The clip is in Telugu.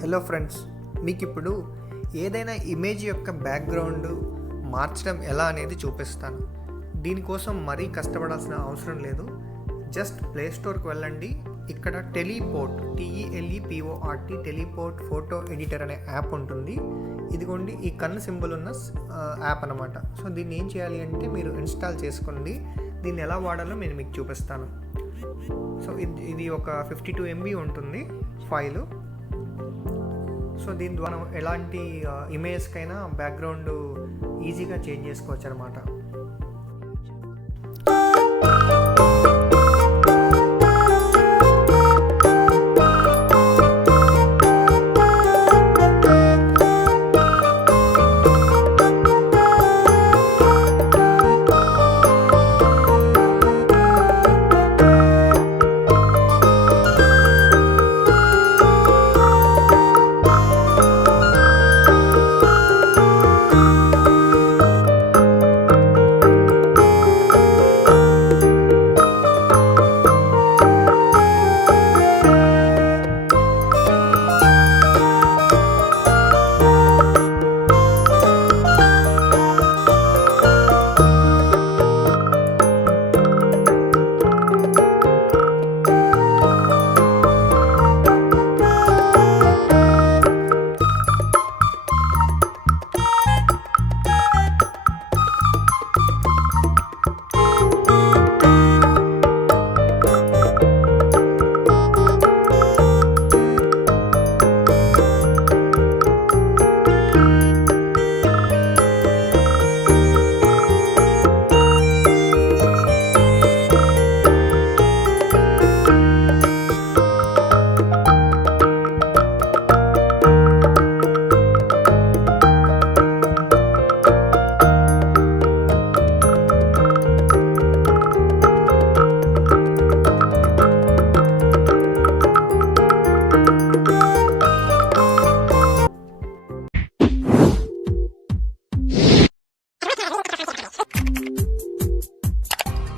హలో ఫ్రెండ్స్, మీకు ఇప్పుడు ఏదైనా ఇమేజ్ యొక్క బ్యాక్గ్రౌండ్ మార్చడం ఎలా అనేది చూపిస్తాను. దీనికోసం మరీ కష్టపడాల్సిన అవసరం లేదు. జస్ట్ ప్లే స్టోర్కి వెళ్ళండి. ఇక్కడ టెలిపోర్ట్ టెలిపోర్ట్ ఫోటో ఎడిటర్ అనే యాప్ ఉంటుంది. ఇదిగోండి ఈ కన్ను సింబల్ ఉన్న యాప్ అనమాట. సో దీన్ని ఏం చేయాలి అంటే మీరు ఇన్స్టాల్ చేసుకోండి. దీన్ని ఎలా వాడాలో నేను మీకు చూపిస్తాను. సో ఇది ఒక 52 MB ఉంటుంది ఫైలు. సో దీని ద్వారా ఎలాంటి ఇమేజ్కైనా బ్యాక్గ్రౌండ్ ఈజీగా చేంజ్ చేసుకోవచ్చు అనమాట.